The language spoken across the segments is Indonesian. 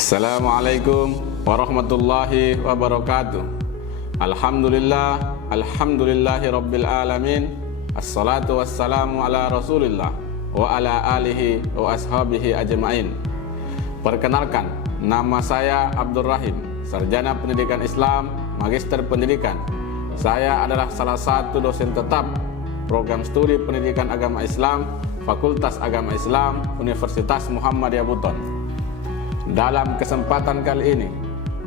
Assalamualaikum warahmatullahi wabarakatuh. Alhamdulillahi rabbil alamin. Assalatu wassalamu ala rasulillah wa ala alihi wa ashabihi ajma'in. Perkenalkan, nama saya Abdul Rahim, Sarjana Pendidikan Islam, Magister Pendidikan. Saya adalah salah satu dosen tetap program studi Pendidikan Agama Islam, Fakultas Agama Islam, Universitas Muhammadiyah Buton. Dalam kesempatan kali ini,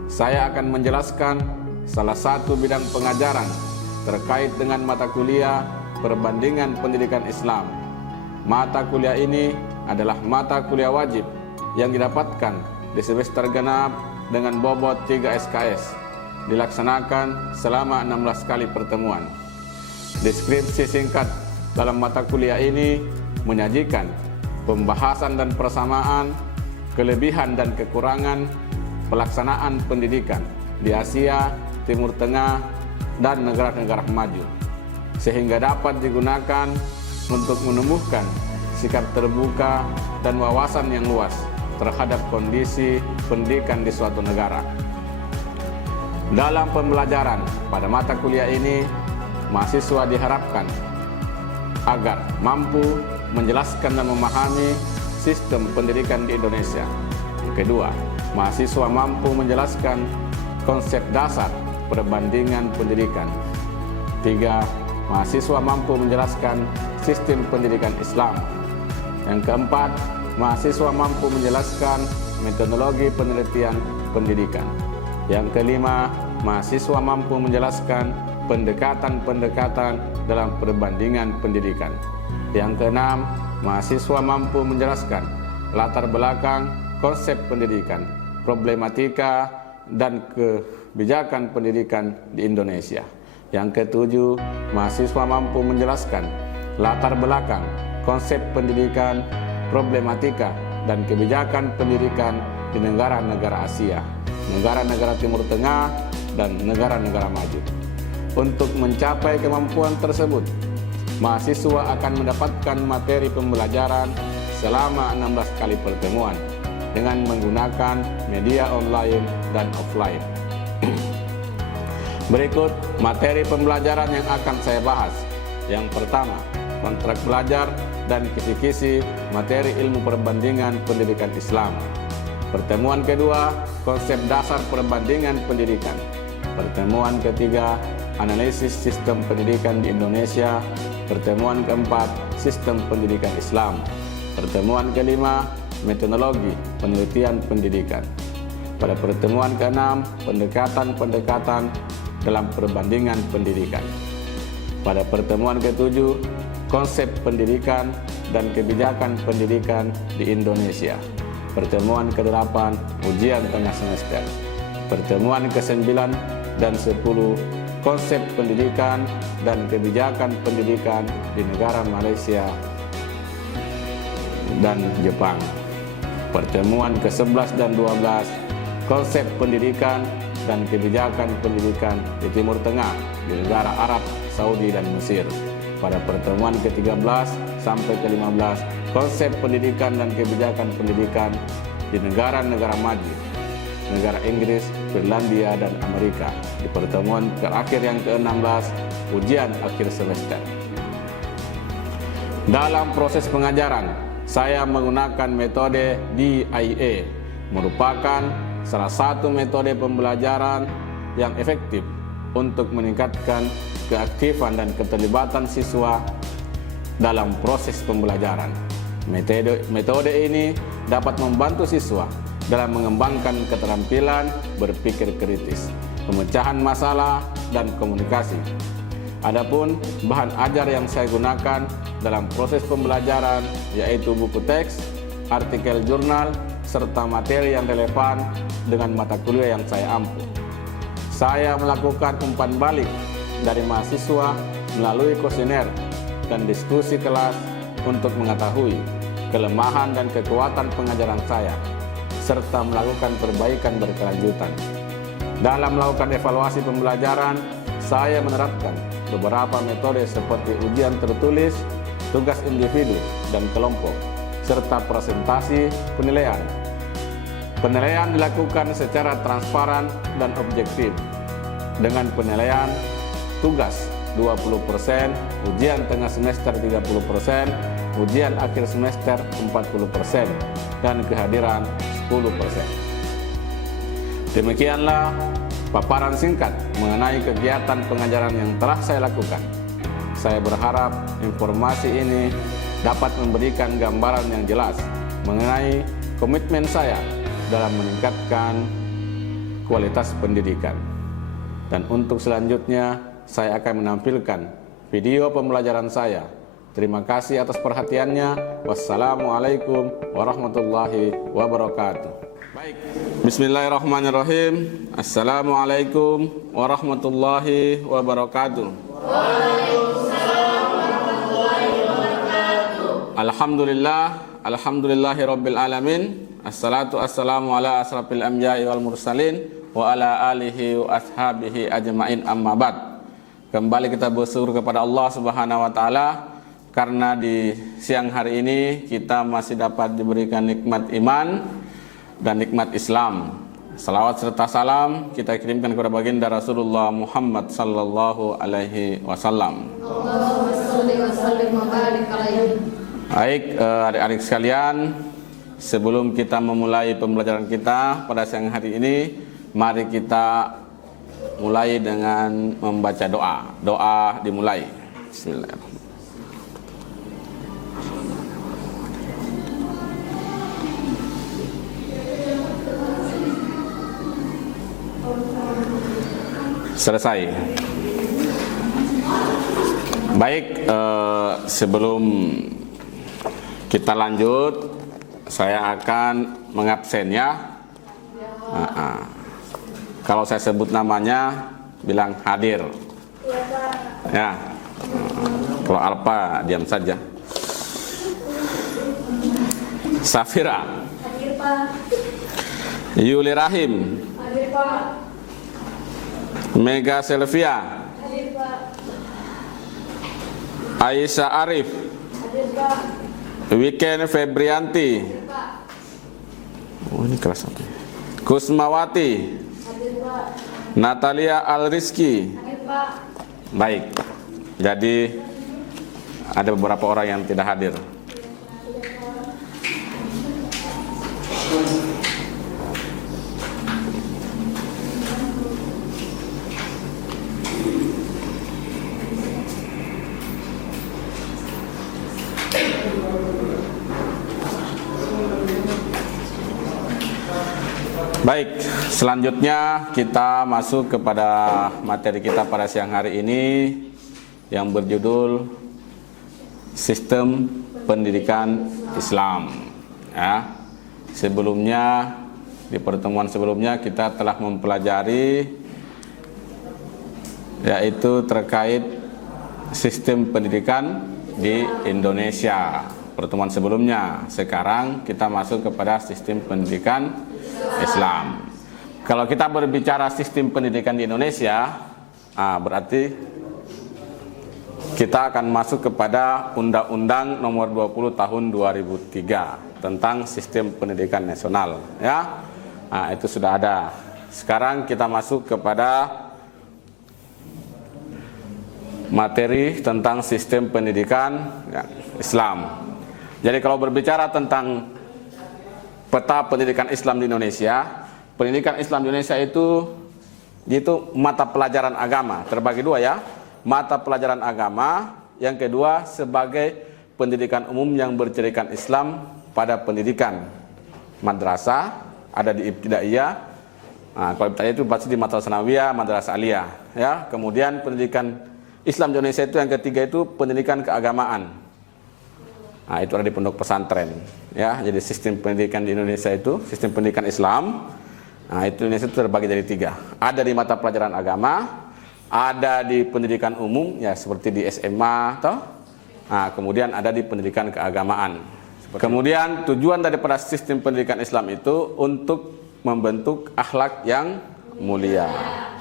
saya akan menjelaskan salah satu bidang pengajaran terkait dengan mata kuliah Perbandingan Pendidikan Islam. Mata kuliah ini adalah mata kuliah wajib yang didapatkan di semester genap dengan bobot 3 SKS, dilaksanakan selama 16 kali pertemuan. Deskripsi singkat dalam mata kuliah ini menyajikan pembahasan dan persamaan, kelebihan dan kekurangan pelaksanaan pendidikan di Asia, Timur Tengah, dan negara-negara maju, sehingga dapat digunakan untuk menumbuhkan sikap terbuka dan wawasan yang luas terhadap kondisi pendidikan di suatu negara. Dalam pembelajaran pada mata kuliah ini, mahasiswa diharapkan agar mampu menjelaskan dan memahami sistem pendidikan di Indonesia. Yang kedua, mahasiswa mampu menjelaskan konsep dasar perbandingan pendidikan. Tiga, mahasiswa mampu menjelaskan sistem pendidikan Islam. Yang keempat, mahasiswa mampu menjelaskan metodologi penelitian pendidikan. Yang kelima, mahasiswa mampu menjelaskan pendekatan-pendekatan dalam perbandingan pendidikan. Yang keenam, mahasiswa mampu menjelaskan latar belakang konsep pendidikan, problematika, dan kebijakan pendidikan di Indonesia. Yang ketujuh, mahasiswa mampu menjelaskan latar belakang konsep pendidikan, problematika, dan kebijakan pendidikan di negara-negara Asia, negara-negara Timur Tengah, dan negara-negara maju. Untuk mencapai kemampuan tersebut, mahasiswa akan mendapatkan materi pembelajaran selama 16 kali pertemuan dengan menggunakan media online dan offline. Berikut materi pembelajaran yang akan saya bahas. Yang pertama, kontrak belajar dan kisi-kisi materi ilmu perbandingan pendidikan Islam. Pertemuan kedua, konsep dasar perbandingan pendidikan. Pertemuan ketiga, analisis sistem pendidikan di Indonesia. Pertemuan keempat, sistem pendidikan Islam. Pertemuan kelima, metodologi penelitian pendidikan. Pada pertemuan keenam, pendekatan-pendekatan dalam perbandingan pendidikan. Pada pertemuan ketujuh, konsep pendidikan dan kebijakan pendidikan di Indonesia. Pertemuan ke-8, ujian tengah semester. Pertemuan ke-9 dan 10, konsep pendidikan dan kebijakan pendidikan di negara Malaysia dan Jepang. Pertemuan ke-11 dan 12, konsep pendidikan dan kebijakan pendidikan di Timur Tengah, di negara Arab, Saudi, dan Mesir. Pada pertemuan ke-13 sampai ke-15, konsep pendidikan dan kebijakan pendidikan di negara-negara maju, negara Inggris, Finlandia, dan Amerika. Di pertemuan terakhir yang ke-16, ujian akhir semester. Dalam proses pengajaran, saya menggunakan metode DIA, merupakan salah satu metode pembelajaran yang efektif untuk meningkatkan keaktifan dan keterlibatan siswa dalam proses pembelajaran. Metode ini dapat membantu siswa dalam mengembangkan keterampilan berpikir kritis, pemecahan masalah, dan komunikasi. Adapun bahan ajar yang saya gunakan dalam proses pembelajaran yaitu buku teks, artikel jurnal, serta materi yang relevan dengan mata kuliah yang saya ampu. Saya melakukan umpan balik dari mahasiswa melalui kuesioner dan diskusi kelas untuk mengetahui kelemahan dan kekuatan pengajaran saya, serta melakukan perbaikan berkelanjutan. Dalam melakukan evaluasi pembelajaran, saya menerapkan beberapa metode seperti ujian tertulis, tugas individu dan kelompok, serta presentasi penilaian. Penilaian dilakukan secara transparan dan objektif dengan penilaian tugas 20%, ujian tengah semester 30%, ujian akhir semester 40%, dan kehadiran 10%. Demikianlah paparan singkat mengenai kegiatan pengajaran yang telah saya lakukan. Saya berharap informasi ini dapat memberikan gambaran yang jelas mengenai komitmen saya dalam meningkatkan kualitas pendidikan. Dan untuk selanjutnya, saya akan menampilkan video pembelajaran saya. Terima kasih atas perhatiannya. Wassalamualaikum warahmatullahi wabarakatuh. Baik, bismillahirrahmanirrahim. Assalamualaikum warahmatullahi wabarakatuh. Waalaikumsalam warahmatullahi wabarakatuh. Alhamdulillahirabbil alamin. Assalatu wassalamu ala asrafil anbiya'i wal mursalin wa ala alihi wa ashabihi ajma'in, amma ba'd. Kembali kita bersyukur kepada Allah Subhanahu wa taala karena di siang hari ini kita masih dapat diberikan nikmat iman dan nikmat Islam. Salawat serta salam kita kirimkan kepada baginda Rasulullah Muhammad sallallahu alaihi wasallam. Allahumma shalli wa sallim wa barik alaihi. Baik, adik-adik sekalian, sebelum kita memulai pembelajaran kita pada siang hari ini, mari kita mulai dengan membaca doa. Doa dimulai. Bismillahirrahmanirrahim. Selesai. Baik, sebelum kita lanjut, saya akan mengabsen ya. Kalau saya sebut namanya, bilang hadir. Ya. Kalau Alpa diam saja. Safira. Hadir, Pak. Yuli Rahim. Hadir, Pak. Mega Selvia. Hadir, Pak. Aisyah Arif. Hadir, Pak. Weekend Febrianti. Hadir, Pak. Oh, ini kelas apa? Kusmawati. Hadir, Pak. Natalia Alrizki. Hadir, Pak. Baik. Jadi ada beberapa orang yang tidak hadir. Baik, selanjutnya kita masuk kepada materi kita pada siang hari ini yang berjudul Sistem Pendidikan Islam. Ya, sebelumnya di pertemuan sebelumnya kita telah mempelajari yaitu terkait sistem pendidikan di Indonesia. Pertemuan sebelumnya, sekarang kita masuk kepada sistem pendidikan Islam. Kalau kita berbicara sistem pendidikan di Indonesia, berarti kita akan masuk kepada Undang-Undang Nomor 20 Tahun 2003 tentang Sistem Pendidikan Nasional. Ya, itu sudah ada. Sekarang kita masuk kepada materi tentang sistem pendidikan Islam. Jadi kalau berbicara tentang peta pendidikan Islam di Indonesia, pendidikan Islam di Indonesia itu mata pelajaran agama, terbagi dua ya. Mata pelajaran agama, yang kedua sebagai pendidikan umum yang bercirikan Islam pada pendidikan madrasah, ada di ibtidaiyah. Kalau ibtidaiyah itu pasti di madrasah sanawiyah, madrasah aliyah ya. Kemudian pendidikan Islam di Indonesia itu yang ketiga itu pendidikan keagamaan. Itu ada di pondok pesantren ya. Jadi sistem pendidikan di Indonesia itu, sistem pendidikan Islam, itu Indonesia itu terbagi jadi tiga. Ada di mata pelajaran agama, ada di pendidikan umum ya seperti di SMA toh. Kemudian ada di pendidikan keagamaan. Kemudian tujuan daripada sistem pendidikan Islam itu untuk membentuk akhlak yang mulia.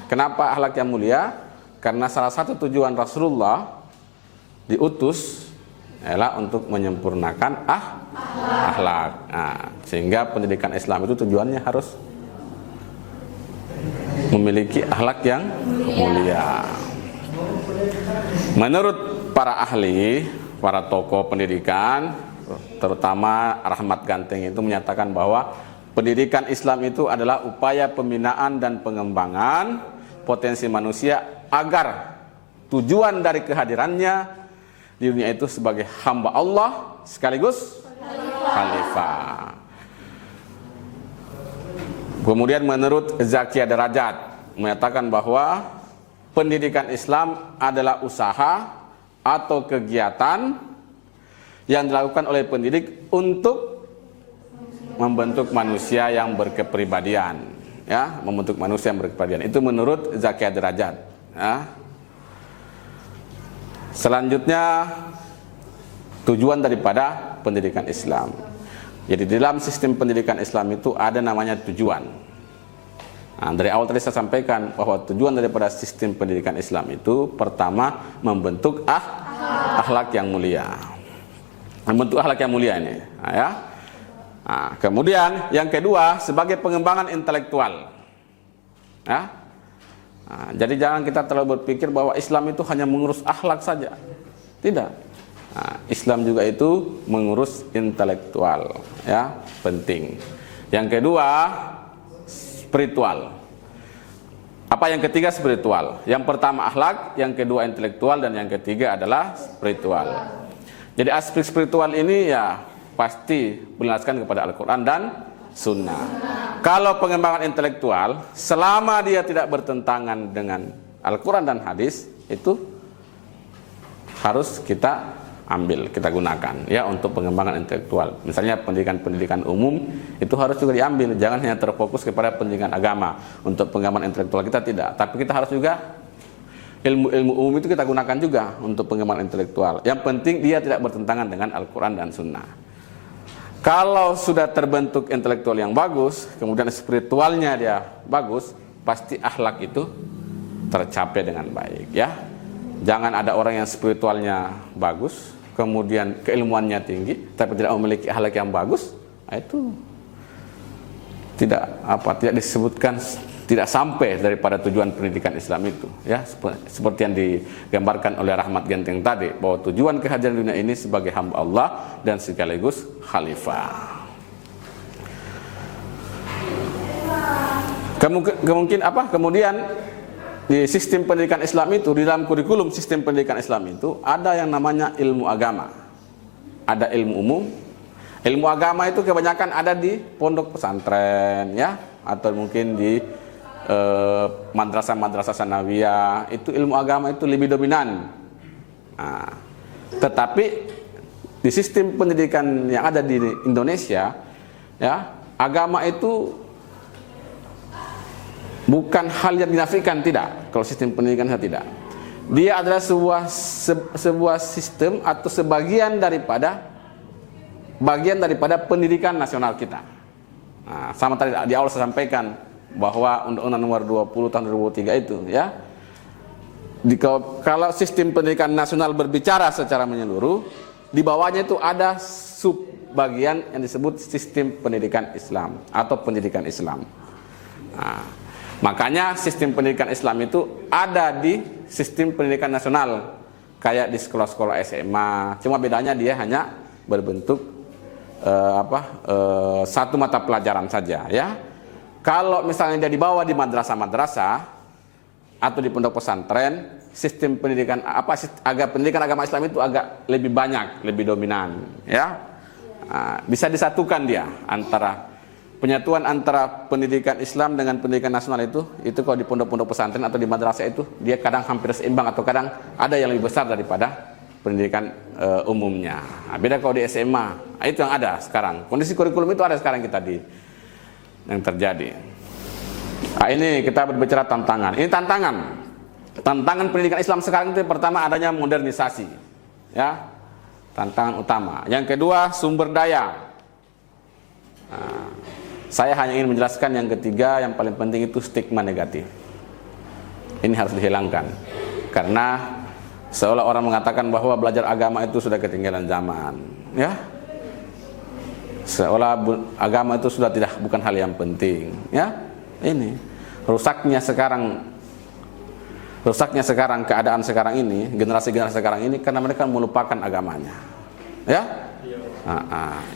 Kenapa akhlak yang mulia? Karena salah satu tujuan Rasulullah diutus ialah untuk menyempurnakan akhlak. Nah, sehingga pendidikan Islam itu tujuannya harus memiliki akhlak yang mulia. Menurut para ahli, para tokoh pendidikan, terutama Rahmat Ganteng itu menyatakan bahwa pendidikan Islam itu adalah upaya pembinaan dan pengembangan potensi manusia agar tujuan dari kehadirannya di dunia itu sebagai hamba Allah sekaligus khalifah. Kemudian menurut Zakia Derajat menyatakan bahwa pendidikan Islam adalah usaha atau kegiatan yang dilakukan oleh pendidik untuk membentuk manusia yang berkepribadian, ya, membentuk manusia yang berkepribadian. Itu menurut Zakia Derajat. Ya. Selanjutnya tujuan daripada pendidikan Islam. Jadi dalam sistem pendidikan Islam itu ada namanya tujuan. Nah, dari awal tadi saya sampaikan bahwa tujuan daripada sistem pendidikan Islam itu pertama membentuk akhlak yang mulia. Membentuk akhlak yang mulia ini, nah, ya. Nah, kemudian yang kedua sebagai pengembangan intelektual. Ya. Nah, jadi jangan kita terlalu berpikir bahwa Islam itu hanya mengurus akhlak saja. Tidak. Nah, Islam juga itu mengurus intelektual, ya, penting. Yang kedua spiritual. Apa yang ketiga spiritual? Yang pertama akhlak, yang kedua intelektual, dan yang ketiga adalah spiritual. Jadi aspek spiritual ini ya pasti berlandaskan kepada Al-Quran dan Sunnah. Kalau pengembangan intelektual, selama dia tidak bertentangan dengan Al-Quran dan hadis, itu harus kita ambil, kita gunakan, ya, untuk pengembangan intelektual. Misalnya pendidikan umum itu harus juga diambil, jangan hanya terfokus kepada pendidikan agama. Untuk pengembangan intelektual kita tidak, tapi kita harus juga ilmu umum itu kita gunakan juga untuk pengembangan intelektual. Yang penting dia tidak bertentangan dengan Al-Quran dan Sunnah. Kalau sudah terbentuk intelektual yang bagus, kemudian spiritualnya dia bagus, pasti akhlak itu tercapai dengan baik, ya. Jangan ada orang yang spiritualnya bagus, kemudian keilmuannya tinggi, tapi tidak memiliki akhlak yang bagus. Nah, itu tidak disebutkan, tidak sampai daripada tujuan pendidikan Islam itu, ya. Seperti yang digambarkan oleh Rahmat Ganteng tadi, bahwa tujuan kehadiran dunia ini sebagai hamba Allah dan sekaligus khalifah. Kemudian di sistem pendidikan Islam itu, di dalam kurikulum sistem pendidikan Islam itu ada yang namanya ilmu agama, ada ilmu umum. Ilmu agama itu kebanyakan ada di pondok pesantren, ya, atau mungkin di madrasah-madrasah sanawiyah. Itu ilmu agama itu lebih dominan. Nah, tetapi di sistem pendidikan yang ada di Indonesia, ya, agama itu bukan hal yang dinafikan, tidak. Kalau sistem pendidikan saya tidak. Dia adalah sebuah sistem atau bagian daripada pendidikan nasional kita. Nah, sama tadi di awal saya sampaikan bahwa Undang-Undang Nomor 20 Tahun 2003 itu, ya. Kalau sistem pendidikan nasional berbicara secara menyeluruh, di bawahnya itu ada subbagian yang disebut sistem pendidikan Islam atau pendidikan Islam. Nah, makanya sistem pendidikan Islam itu ada di sistem pendidikan nasional, kayak di sekolah-sekolah SMA. Cuma bedanya dia hanya berbentuk satu mata pelajaran saja, ya. Kalau misalnya dia dibawa di madrasah-madrasah atau di pondok pesantren, sistem pendidikan pendidikan agama Islam itu agak lebih banyak, lebih dominan, ya. Nah, bisa disatukan dia penyatuan antara pendidikan Islam dengan pendidikan nasional itu kalau di pondok-pondok pesantren atau di madrasah itu dia kadang hampir seimbang atau kadang ada yang lebih besar daripada pendidikan umumnya. Nah, beda kalau di SMA. Nah, itu yang ada sekarang. Kondisi kurikulum itu ada sekarang yang terjadi. Nah, ini kita berbicara tantangan. Ini tantangan pendidikan Islam sekarang itu pertama adanya modernisasi, ya, tantangan utama. Yang kedua sumber daya. Nah, saya hanya ingin menjelaskan yang ketiga, yang paling penting itu stigma negatif. Ini harus dihilangkan, karena Seolah orang mengatakan bahwa belajar agama itu sudah ketinggalan zaman, ya. Seolah agama itu sudah bukan hal yang penting, ya. Ini rusaknya sekarang keadaan sekarang ini, generasi-generasi sekarang ini karena mereka melupakan agamanya, ya.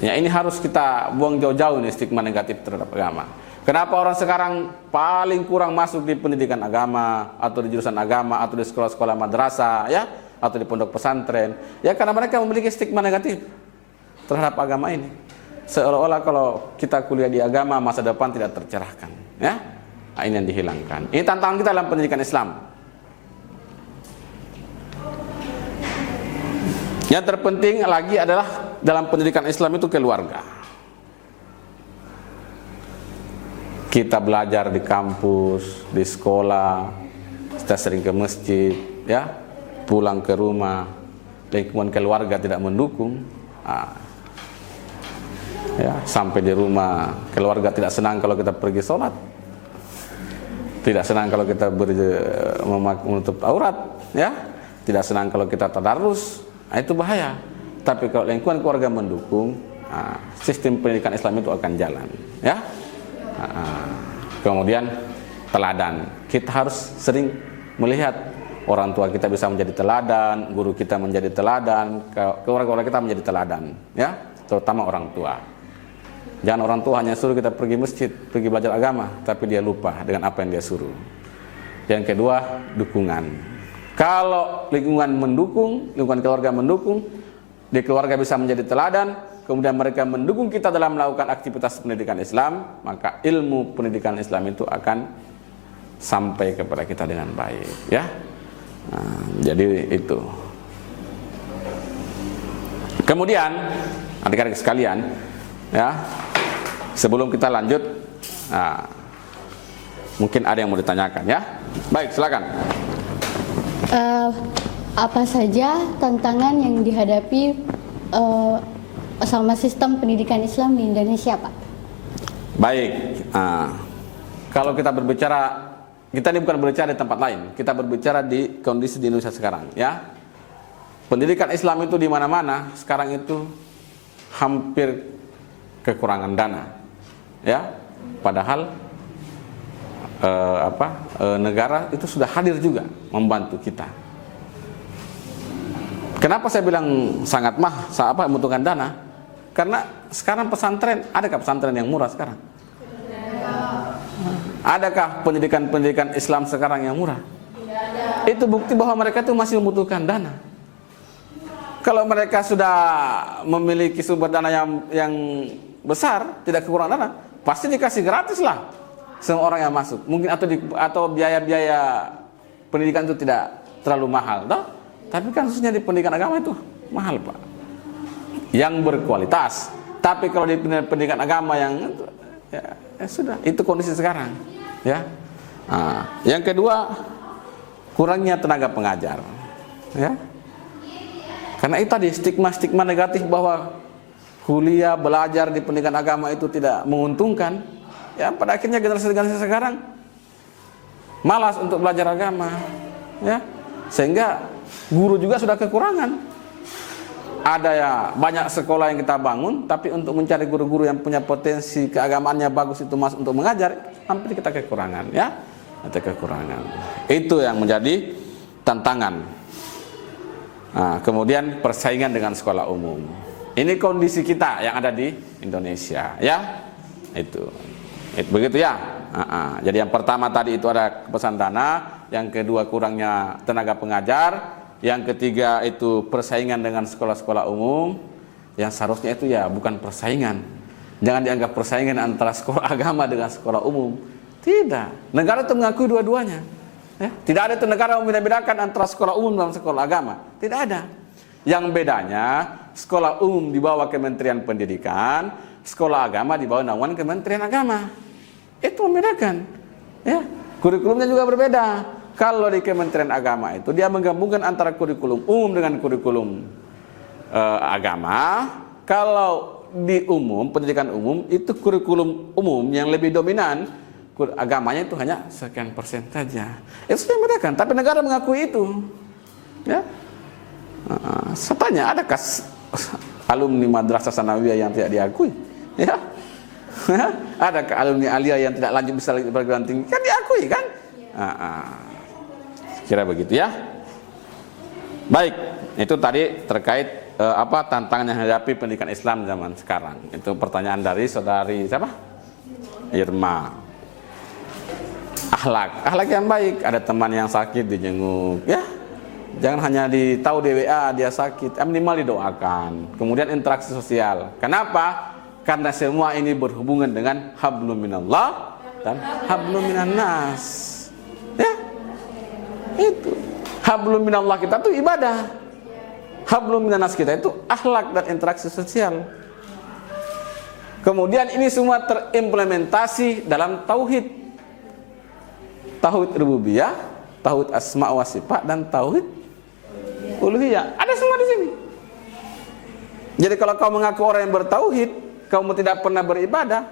Ya ini harus kita buang jauh-jauh nih stigma negatif terhadap agama. Kenapa orang sekarang paling kurang masuk di pendidikan agama atau di jurusan agama atau di sekolah-sekolah madrasah, ya, atau di pondok pesantren? Ya karena mereka memiliki stigma negatif terhadap agama ini. Seolah-olah kalau kita kuliah di agama masa depan tidak tercerahkan, ya. Nah, ini yang dihilangkan. Ini tantangan kita dalam pendidikan Islam. Yang terpenting lagi adalah dalam pendidikan Islam itu keluarga. Kita belajar di kampus, di sekolah, kita sering ke masjid, ya, pulang ke rumah, lingkungan keluarga tidak mendukung, ya, sampai di rumah keluarga tidak senang kalau kita pergi sholat, tidak senang kalau kita menutup aurat, ya, tidak senang kalau kita tadarus, itu bahaya. Tapi kalau lingkungan keluarga mendukung, sistem pendidikan Islam itu akan jalan, ya. Kemudian teladan, kita harus sering melihat orang tua kita bisa menjadi teladan, guru kita menjadi teladan, keluarga kita menjadi teladan, ya, terutama orang tua. Jangan orang tua hanya suruh kita pergi masjid, pergi belajar agama, tapi dia lupa dengan apa yang dia suruh. Yang kedua, dukungan. Kalau lingkungan mendukung, lingkungan keluarga mendukung, di keluarga bisa menjadi teladan, kemudian mereka mendukung kita dalam melakukan aktivitas pendidikan Islam, maka ilmu pendidikan Islam itu akan sampai kepada kita dengan baik, ya. Nah, jadi itu. Kemudian adik-adik sekalian, ya, sebelum kita lanjut, mungkin ada yang mau ditanyakan, ya. Baik, silakan. Apa saja tantangan yang dihadapi sama sistem pendidikan Islam di Indonesia, Pak? Baik, kalau kita berbicara, kita ini bukan berbicara di tempat lain, kita berbicara di kondisi di Indonesia sekarang, ya. Pendidikan Islam itu di mana-mana sekarang itu hampir kekurangan dana, ya. Padahal negara itu sudah hadir juga membantu kita. Kenapa saya bilang sangat membutuhkan dana? Karena sekarang pesantren, adakah pesantren yang murah sekarang? Adakah pendidikan Islam sekarang yang murah? Itu bukti bahwa mereka itu masih membutuhkan dana. Kalau mereka sudah memiliki sumber dana yang besar, tidak kekurangan dana, pasti dikasih gratis lah semua orang yang masuk. Mungkin atau biaya-biaya pendidikan itu tidak terlalu mahal, toh? Tapi kan khususnya di pendidikan agama itu mahal, Pak. Yang berkualitas. Tapi kalau di pendidikan agama yang ya sudah, itu kondisi sekarang, ya. Yang kedua, kurangnya tenaga pengajar, ya. Karena itu tadi stigma negatif bahwa kuliah belajar di pendidikan agama itu tidak menguntungkan. Ya, pada akhirnya generasi sekarang malas untuk belajar agama, ya. Sehingga guru juga sudah kekurangan. Ada ya banyak sekolah yang kita bangun, tapi untuk mencari guru-guru yang punya potensi keagamaannya bagus itu masuk untuk mengajar, hampir kita kekurangan, ya. Ada kekurangan. Itu yang menjadi tantangan. Kemudian persaingan dengan sekolah umum. Ini kondisi kita yang ada di Indonesia, ya. Itu begitu, ya. Jadi yang pertama tadi itu ada kepesan dana, yang kedua kurangnya tenaga pengajar, yang ketiga itu persaingan dengan sekolah-sekolah umum, yang seharusnya itu ya bukan persaingan. Jangan dianggap persaingan antara sekolah agama dengan sekolah umum. Tidak. Negara itu mengakui dua-duanya. Ya. Tidak ada itu negara membeda-bedakan antara sekolah umum dan sekolah agama. Tidak ada. Yang bedanya sekolah umum di bawah Kementerian Pendidikan, sekolah agama di bawah naungan Kementerian Agama. Itu membedakan. Ya. Kurikulumnya juga berbeda. Kalau di Kementerian Agama itu dia menggabungkan antara kurikulum umum dengan kurikulum agama. Kalau di umum, pendidikan umum itu kurikulum umum yang lebih dominan, agamanya itu hanya sekian persen saja. Itu sudah membedakan. Tapi negara mengakui itu, ya. Saya tanya, adakah alumni Madrasah Sanawiyah yang tidak diakui? Ya. Adakah alumni Aliyah yang tidak lanjut bisa perguruan tinggi? Kan diakui kan? Kira begitu ya. Baik, itu tadi terkait apa tantangan yang dihadapi pendidikan Islam zaman sekarang. Itu pertanyaan dari saudari siapa? Irma. Akhlak yang baik. Ada teman yang sakit dijenguk, ya. Jangan hanya ditahu di WA dia sakit, minimal didoakan. Kemudian interaksi sosial. Kenapa? Karena semua ini berhubungan dengan hablum minallah dan hablum minannas. Ya. Itu. Hablum minallah kita itu ibadah. Hablum minannas kita itu akhlak dan interaksi sosial. Kemudian ini semua terimplementasi dalam tauhid. Tauhid rububiyah, tauhid asma wa sifat dan tauhid uluhiyah. Ada semua di sini. Jadi kalau kau mengaku orang yang bertauhid, kamu tidak pernah beribadah,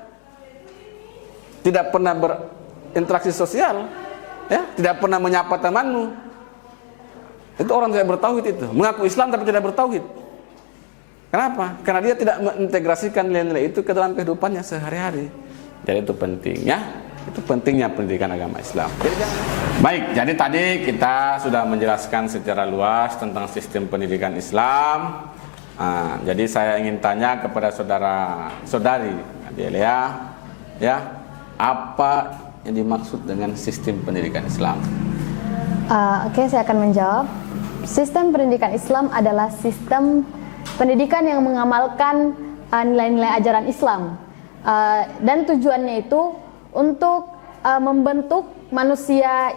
tidak pernah berinteraksi sosial, ya, tidak pernah menyapa temanmu, itu orang tidak bertauhid itu. Mengaku Islam tapi tidak bertauhid. Kenapa? Karena dia tidak mengintegrasikan nilai-nilai itu ke dalam kehidupannya sehari-hari. Jadi itu pentingnya. Itu pentingnya pendidikan agama Islam. Baik, jadi tadi kita sudah menjelaskan secara luas tentang sistem pendidikan Islam. Jadi saya ingin tanya kepada saudari Adelia, ya, apa yang dimaksud dengan sistem pendidikan Islam? Oke, saya akan menjawab. Sistem pendidikan Islam adalah sistem pendidikan yang mengamalkan nilai-nilai ajaran Islam, dan tujuannya itu untuk membentuk manusia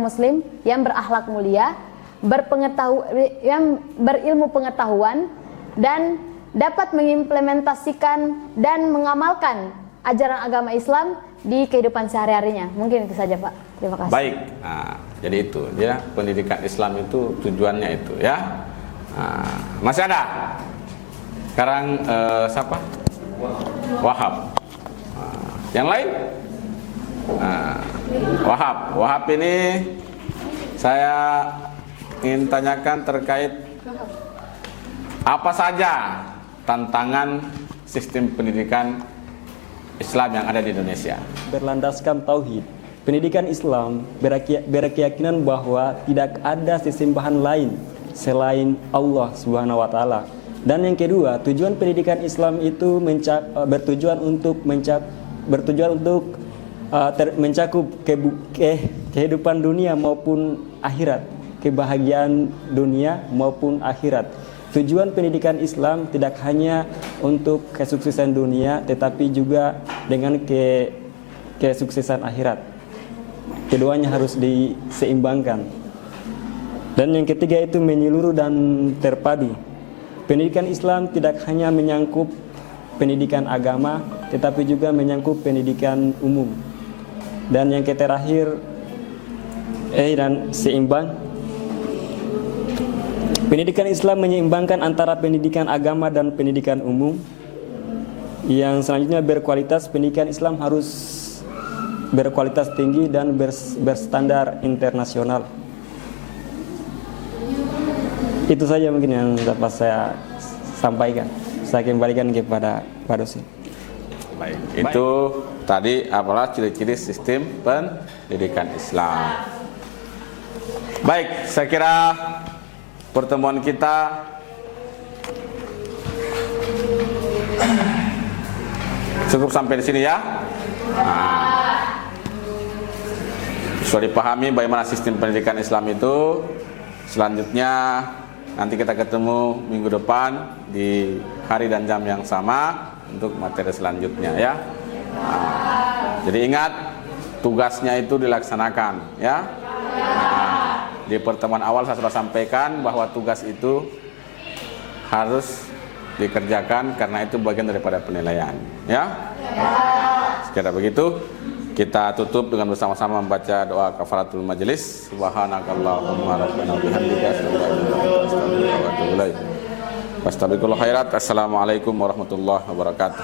Muslim yang berakhlak mulia, yang berilmu pengetahuan, dan dapat mengimplementasikan dan mengamalkan ajaran agama Islam di kehidupan sehari-harinya. Mungkin itu saja, Pak. Terima kasih. Baik, jadi itu ya, pendidikan Islam itu tujuannya itu ya. Masih ada? Sekarang siapa? Wahab. Yang lain? Wahab ini saya ingin tanyakan terkait apa saja tantangan sistem pendidikan Islam yang ada di Indonesia. Berlandaskan tauhid. Pendidikan Islam berkeyakinan bahwa tidak ada sesembahan lain selain Allah Subhanahu wa taala. Dan yang kedua, tujuan pendidikan Islam itu bertujuan untuk mencakup kehidupan dunia maupun akhirat, kebahagiaan dunia maupun akhirat. Tujuan pendidikan Islam tidak hanya untuk kesuksesan dunia, tetapi juga dengan kesuksesan akhirat. Keduanya harus diseimbangkan. Dan yang ketiga itu menyeluruh dan terpadu. Pendidikan Islam tidak hanya menyangkut pendidikan agama, tetapi juga menyangkut pendidikan umum. Dan yang terakhir, dan seimbang. Pendidikan Islam menyeimbangkan antara pendidikan agama dan pendidikan umum. Yang selanjutnya berkualitas. Pendidikan Islam harus berkualitas tinggi dan berstandar internasional. Itu saja mungkin yang dapat saya sampaikan. Saya kembalikan kepada Pak dosen. Baik, itu tadi apalah ciri-ciri sistem pendidikan Islam. Baik, saya kira pertemuan kita cukup sampai di sini ya. Sudah dipahami bagaimana sistem pendidikan Islam itu. Selanjutnya nanti kita ketemu minggu depan di hari dan jam yang sama untuk materi selanjutnya ya. Jadi ingat tugasnya itu dilaksanakan ya. Di pertemuan awal saya sudah sampaikan bahwa tugas itu harus dikerjakan karena itu bagian daripada penilaian ya. Sekira begitu, kita tutup dengan bersama-sama membaca doa kafaratul majelis. Subhanakallahumma rabbana bihamdika asyhadu an la ilaha illa anta astaghfiruka wa atubu ilaik. Wastabiqul khairat. Assalamualaikum warahmatullahi wabarakatuh.